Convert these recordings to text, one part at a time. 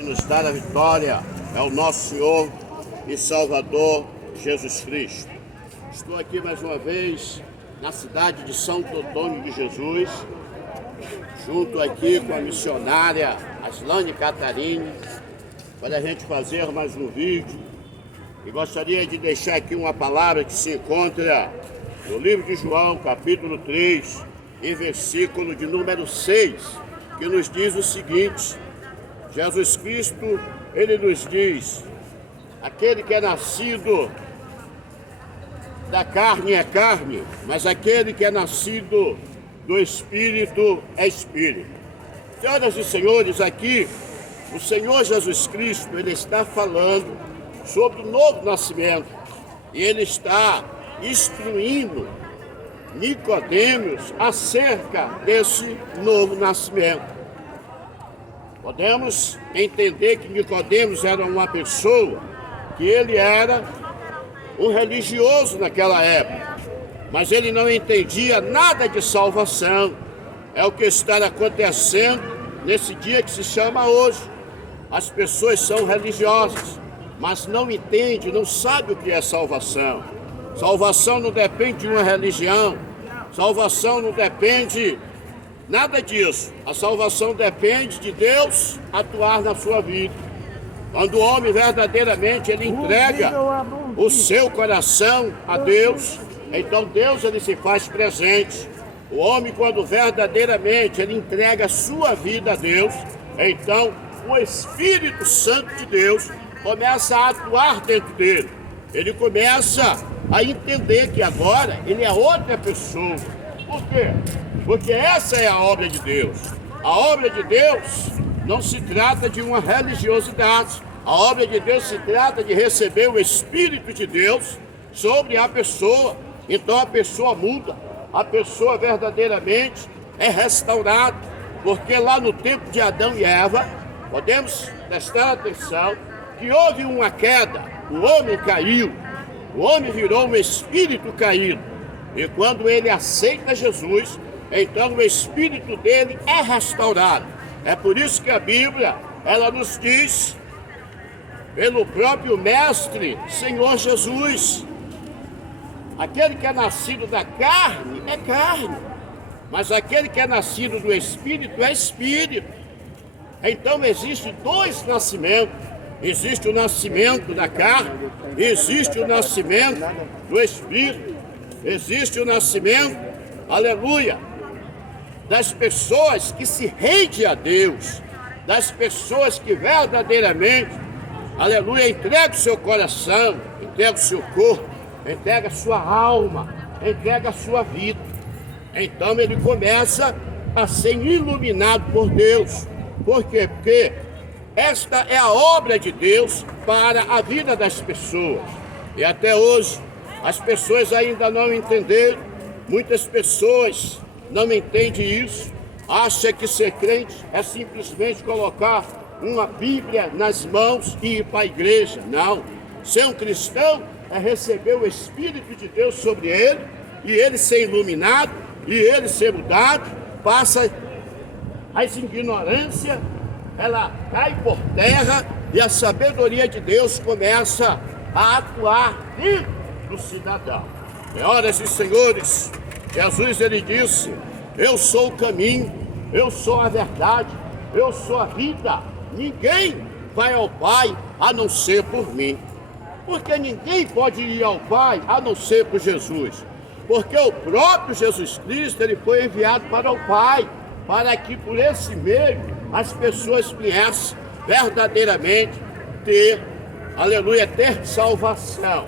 Nos dá a vitória é o nosso Senhor e Salvador Jesus Cristo. Estou aqui mais uma vez na cidade de Santo Antônio de Jesus, junto aqui com a missionária Aslane Catarine, para a gente fazer mais um vídeo. E gostaria de deixar aqui uma palavra que se encontra no livro de João, capítulo 3, e versículo de número 6, que nos diz o seguinte: Jesus Cristo, ele nos diz: aquele que é nascido da carne é carne, mas aquele que é nascido do Espírito é Espírito. Senhoras e senhores, aqui o Senhor Jesus Cristo, ele está falando sobre o novo nascimento e ele está instruindo Nicodemos acerca desse novo nascimento. Podemos entender que Nicodemos era uma pessoa que ele era um religioso naquela época, mas ele não entendia nada de salvação. É o que está acontecendo nesse dia que se chama hoje. As pessoas são religiosas, mas não entendem, não sabem o que é salvação. Salvação não depende de uma religião, salvação não depende nada disso. A salvação depende de Deus atuar na sua vida. Quando o homem verdadeiramente ele entrega o seu coração a Deus, então Deus ele se faz presente. O homem, quando verdadeiramente ele entrega a sua vida a Deus, então o Espírito Santo de Deus começa a atuar dentro dele. Ele começa a entender que agora ele é outra pessoa. Por quê? Porque essa é a obra de Deus. A obra de Deus não se trata de uma religiosidade. A obra de Deus se trata de receber o Espírito de Deus sobre a pessoa. Então a pessoa muda. A pessoa verdadeiramente é restaurada. Porque lá no tempo de Adão e Eva, podemos prestar atenção que houve uma queda. O homem caiu. O homem virou um espírito caído. E quando ele aceita Jesus, então o espírito dele é restaurado. É por isso que a Bíblia, ela nos diz, pelo próprio Mestre, Senhor Jesus, aquele que é nascido da carne é carne, mas aquele que é nascido do Espírito é Espírito. Então existem dois nascimentos. Existe o nascimento da carne, existe o nascimento do Espírito, existe o nascimento, aleluia, das pessoas que se rendem a Deus, das pessoas que verdadeiramente, aleluia, entregam o seu coração, entregam o seu corpo, entrega a sua alma, entrega a sua vida. Então ele começa a ser iluminado por Deus. Por quê? Porque esta é a obra de Deus para a vida das pessoas. E até hoje, as pessoas ainda não entenderam. Muitas pessoas não entendem isso. Acham que ser crente é simplesmente colocar uma Bíblia nas mãos e ir para a igreja. Não. Ser um cristão é receber o Espírito de Deus sobre ele, e ele ser iluminado, e ele ser mudado, passa as ignorâncias, ela cai por terra e a sabedoria de Deus começa a atuar dentro do cidadão. Senhoras e senhores, Jesus ele disse: eu sou o caminho, eu sou a verdade, eu sou a vida. Ninguém vai ao Pai a não ser por mim. Porque ninguém pode ir ao Pai a não ser por Jesus. Porque o próprio Jesus Cristo ele foi enviado para o Pai, para que por esse meio as pessoas viessem verdadeiramente ter, aleluia, ter salvação.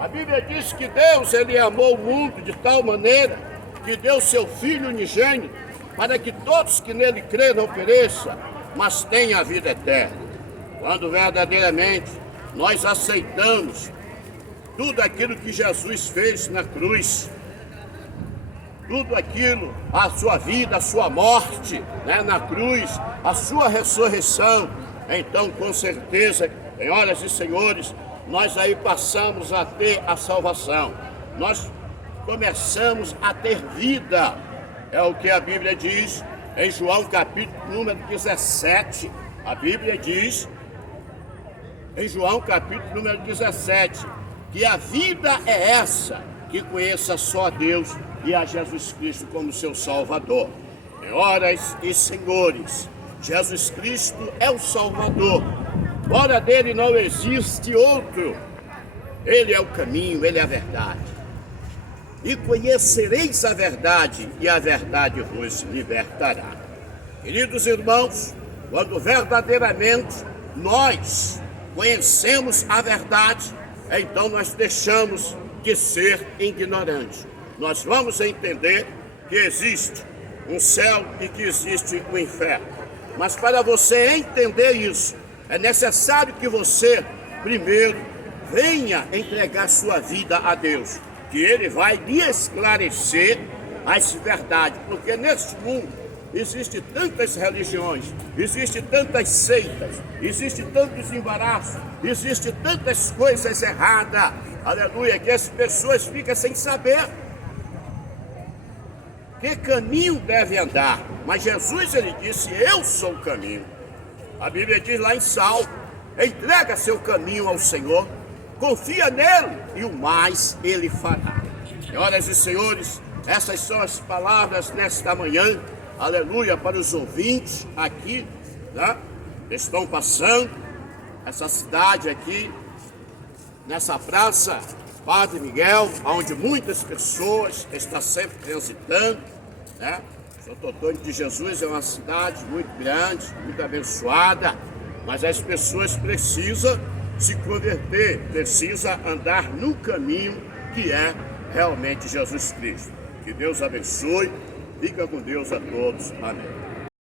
A Bíblia diz que Deus, ele amou o mundo de tal maneira que deu seu Filho unigênito para que todos que nele crêem não pereçam, mas tenham a vida eterna. Quando verdadeiramente nós aceitamos tudo aquilo que Jesus fez na cruz, tudo aquilo, a sua vida, a sua morte, né, na cruz, a sua ressurreição, então com certeza, senhoras e senhores, nós aí passamos a ter a salvação. Nós começamos a ter vida. É o que a Bíblia diz em João capítulo número 17, A Bíblia diz, em João capítulo número 17, que a vida é essa, que conheça só a Deus e a Jesus Cristo como seu Salvador. Senhoras e senhores, Jesus Cristo é o Salvador. Fora dele não existe outro. Ele é o caminho, ele é a verdade. E conhecereis a verdade, e a verdade vos libertará. Queridos irmãos, quando verdadeiramente nós conhecemos a verdade, então nós deixamos de ser ignorantes. Nós vamos entender que existe um céu e que existe um inferno. Mas para você entender isso, é necessário que você, primeiro, venha entregar sua vida a Deus, que Ele vai lhe esclarecer as verdades, porque neste mundo existem tantas religiões, existem tantas seitas, existem tantos embaraços, existem tantas coisas erradas, aleluia, que as pessoas ficam sem saber que caminho deve andar. Mas Jesus, ele disse, eu sou o caminho. A Bíblia diz lá em Salmo, entrega seu caminho ao Senhor, confia nele e o mais ele fará. Senhoras e senhores, essas são as palavras nesta manhã, aleluia, para os ouvintes aqui, né? Estão passando essa cidade aqui, nessa praça Padre Miguel, onde muitas pessoas estão sempre transitando, né? Santo Antônio de Jesus é uma cidade muito grande, muito abençoada, mas as pessoas precisam se converter, precisam andar no caminho que é realmente Jesus Cristo. Que Deus abençoe, fica com Deus a todos, amém.